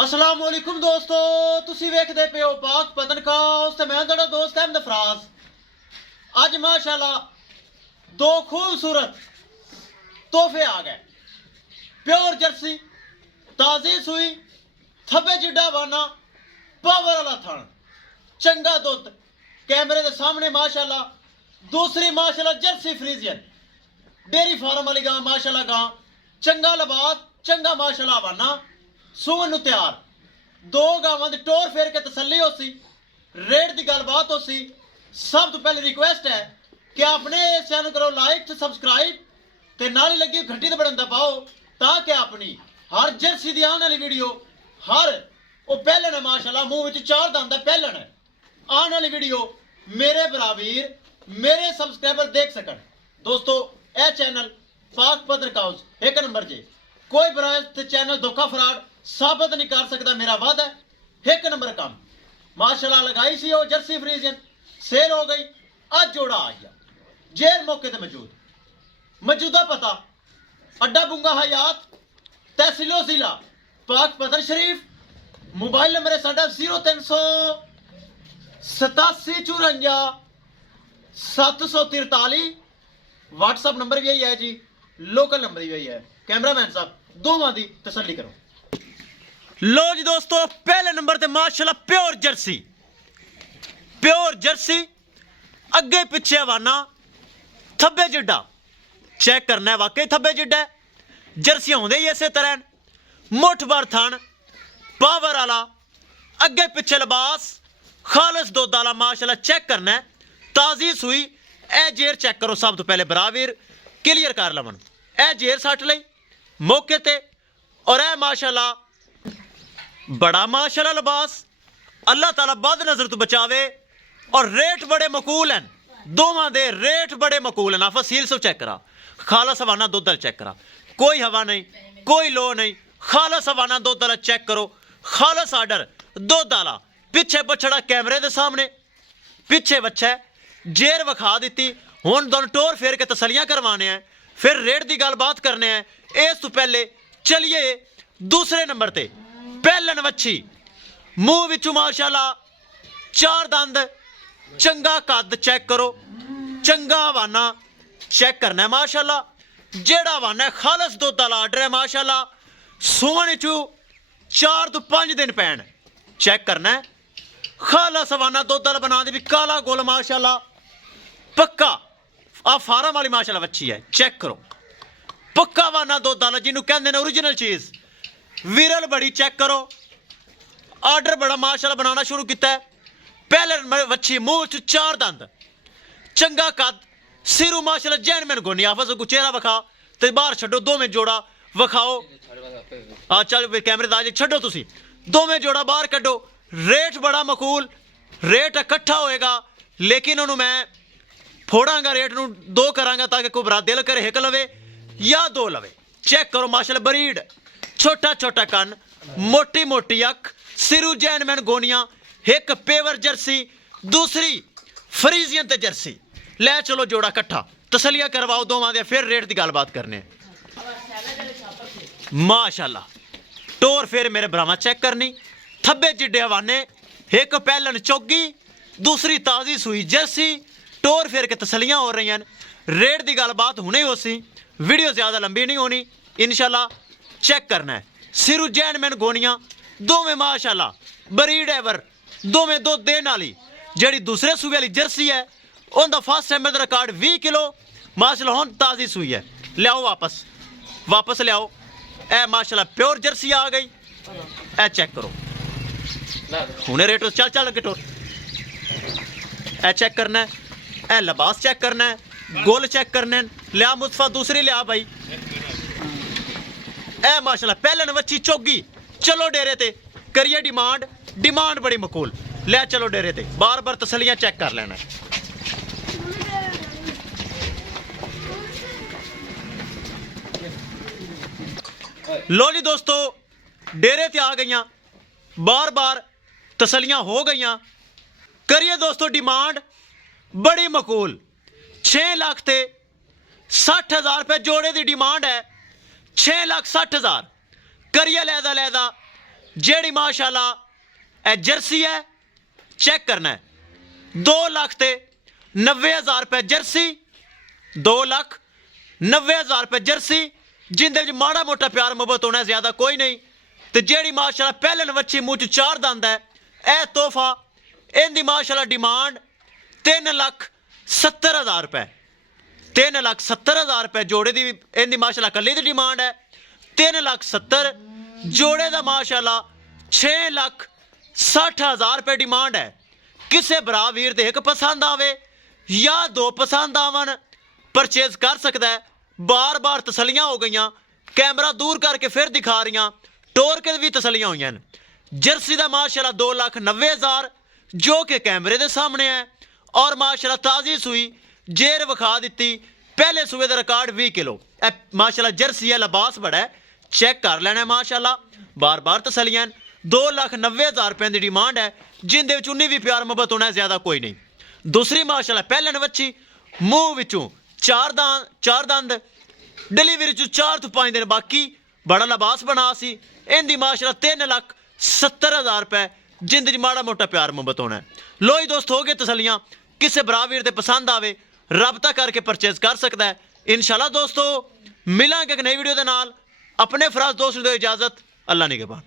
अस्सलाम वालेकुम दोस्तों, तुसी वेखदे पे हो पाक पतन खाउस ते मैं तुहाडा दोस्त अहमद फराज। अज माशाल्लाह दो खूबसूरत तोहफे आ गए। प्योर जर्सी, ताजी सुई, थब्बे जिड्डा वाना, पावर वाला थन, चंगा दुध, कैमरे के सामने माशाल्लाह। दूसरी माशाल्लाह जर्सी फ्रीजियन डेयरी फार्म वाली गां, माशाल्लाह गां, चंगा लबास, चंगा माशाल्लाह वाना, सूवन तैयार। दो गावां दी टोर फेर के तसल्ली हो सी, रेट की गलबात हो सी। सब तो पहले रिक्वेस्ट है कि अपने इस चैनल करो लाइक ते सब्सक्राइब ते नाल ही लगी घंटी ते बटन दबाओ ताकि अपनी हर जर्सी दी आने वाली वीडियो हर वो पहले ने माशाल्लाह मुंह विच चार दंद है पहले ने आने वाली वीडियो मेरे बराबर मेरे सब्सक्राइबर देख सकन। दोस्तों यह चैनल पाक पदर काउस एक नंबर जे, कोई बराबर चैनल धोखा फ्रॉड साबित नहीं कर सकता। मेरा वादा है एक नंबर काम। माशाल्लाह लगाई सी वो जर्सी फ्रीजियन, सेल हो गई, आज जोड़ा आ गया जेर मौके ते मौजूदा पता अड्डा बुंगा हयात, तहसीलो जिला पाक पतन शरीफ। मोबाइल नंबर है साडा 038754 व्हाट्सअप नंबर भी यही है जी, लोकल नंबर भी यही है। कैमरामैन साहब दोवां दी तसल्ली करो। लो जी दोस्तों, पहले नंबर ते माशाल्लाह प्योर जर्सी अगे पिछे हवाना, थब्बे जिड्डा चेक करना है, वाकई थब्बे जिड्डा है। जर्सी होंदे ही इसे तरह मुठ भर थन, पावर वाला, अगे पिछे लिबास, खालस दुध वाला माशाल्लाह चेक करना है। ताजी सुई ए जेर चेक करो। सब तो पहले बराबर क्लीयर कर लवन, ए जेर सट लई मौके ते, और ए माशाल्लाह बड़ा माशाल्लाह लिबास। अल्लाह ताला बद नजर तो बचावे। और रेट बड़े मकूल हैं, दोवां दे रेट बड़े मकूल हैं। आफा सील सो चेक करा, खालस हवाना दुध चेक करा, कोई हवा नहीं, कोई लो नहीं, खालस हवाना दुध वाला चेक करो, खालस आर्डर दुध वाला। पिछे बछड़ा कैमरे के सामने, पिछे बच्चा जेर विखा दी। हुण दोनों टोर फेर के तसलियां करवाने हैं, फिर रेट की गलबात करने हैं। इस तो पहले चलिए दूसरे नंबर ते पहलन वच्छी, मुंह विचों माशाल्लाह चार दंद, चंगा कद चेक करो, चंगा हवाना चेक करना है माशाल्लाह। जेड़ा हवाना है खालस दुध वाला आर्डर है माशाल्लाह। सूवन चू 4 तो 5 दिन पैन चेक करना है। खालस हवाना दुध वाला बना दी भी, काला गुल माशाल्लाह पक्का। आ फार्म वाली माशाल्लाह वच्छी है, चेक करो, पक्का हवाना दुध वाला जिन्हों कहते हैं ओरिजिनल चीज। विरल बड़ी चेक करो, आर्डर बड़ा माशाल्लाह बनाना शुरू किया है। पहले वच्छी मुंह च 4 दंद, चंगा कद, सिरू माशाल्लाह जैन मैन गोनी। आफस को चेहरा विखा ते बाहर छड्डो, दोवें जोड़ा विखाओ। चल कैमरे दाज छड्डो, तुसी दोवें जोड़ा बाहर कड्डो। रेट बड़ा मकूल, रेट इकट्ठा होएगा, लेकिन उन्होंने मैं फोड़ांगा रेट नूं 2 करांगा ताकि कोई बरा दिल करे 1 लवे या 2 लवे। चेक करो माशाल्लाह बरीड, छोटा छोटा कन, मोटी मोटी अख, सिरू जैनमैन गोनियां। एक पेवर जर्सी, दूसरी फ्रीजियन ते जर्सी। ले चलो जोड़ा कट्ठा, तसलिया करवाओ दोवां दे, फिर रेट की गलबात करने। माशाल्लाह टोर फिर मेरे भरावां चेक करनी, थब्बे जिड्डे हवाने, एक पहलन चौगी, दूसरी ताजी सुई जर्सी। टोर फिर के तसलियां हो रही हैं। रेट की गलबात हुणे हो सी, वीडियो ज्यादा लंबी नहीं होनी इंशाल्लाह। चेक करना है, सिरू जैनमैन गोनियां, दोवें माशाल्लाह बरीड एवर, दोवें दुध देने वाली। जी दूसरे सूबे वाली जर्सी है उनका फर्स्ट टाइम रिकॉर्ड 20 किलो माशाल्लाह। हुण ताजी सुई है, लियाओ वापस लियाओ। ए माशाल्लाह प्योर जर्सी आ गई, ए चेक करो हुणे रेट चल के टोर। ए चेक करना है, ए लिबास चेक करना है, गोल चेक करने। लिया मुस्तफा दूसरी लिया भाई। ए माशाल्लाह पहलन वच्छी चौगी। चलो डेरे ते करिए डिमांड बड़ी मकूल। ले चलो डेरे ते, बार बार तसलियां चेक कर लेना। लो जी दोस्तों, डेरे ते आ गई, बार बार तसलियां हो गई। करिए दोस्तों डिमांड बड़ी मकूल। 6 लाख ते 60,000 रुपये जोड़े की डिमांड है। 6,60,000 करिए लैदा ਜਿਹੜੀ ਮਾਸ਼ਾਅੱਲਾ ਇਹ ਜਰਸੀ ਹੈ ਚੈੱਕ ਕਰਨਾ ਹੈ 2,90,000 रुपए जर्सी 2,90,000 रुपए जर्सी जिंदे विच माड़ा मोटा प्यार मुहब्बत होना ज्यादा कोई नहीं ते जेड़ी माशाल्लाह पहलन वच्छी मूँह च 4 दंद है यह तोहफा इनकी माशाल्लाह डिमांड 3,70,000 रुपए 3,70,000 रुपए जोड़े की इनकी माशाल्लाह कली की डिमांड है 3,70,000 जोड़े का माशाल्लाह 6,60,000 रुपए डिमांड है किसी भरा वीर ते एक पसंद आवे या 2 पसंद आवन परचेज कर सकता है बार बार तसलियां हो गई कैमरा दूर करके फिर दिखा रही टोर के भी तसलियां हुई जर्सी का माशाल्लाह 2,90,000 जो कि कैमरे के सामने है और माशाल्लाह ताज़ी सूई जेर विखा दी पहले सूए का रिकॉर्ड 20 किलो माशाल्लाह जर्सी है लिबास बड़ा है चेक कर लेना माशाल्लाह बार बार तसलियां 2,90,000 रुपए की डिमांड है जिंदे विच उन्नी भी प्यार मुहब्बत होना ज्यादा कोई नहीं दूसरी माशाल्लाह पहलन वच्छी मूँह विचों 4 दंद डिलीवरी चो 4 तो 5 दिन बाकी बड़ा लिबास बना सी इनकी माशाल्लाह 3,70,000 रुपए जिंद च माड़ा मोटा प्यार मुहब्बत होना है लो ही दोस्त हो गए तसलियां किसी भरा वीर ते पसंद आवे रबता करके परचेज कर सकता है इंशाल्लाह दोस्तों मिलांगे एक नई वीडियो के नाल अपने फराज दोस्त दो इजाजत अल्लाह निगहबान।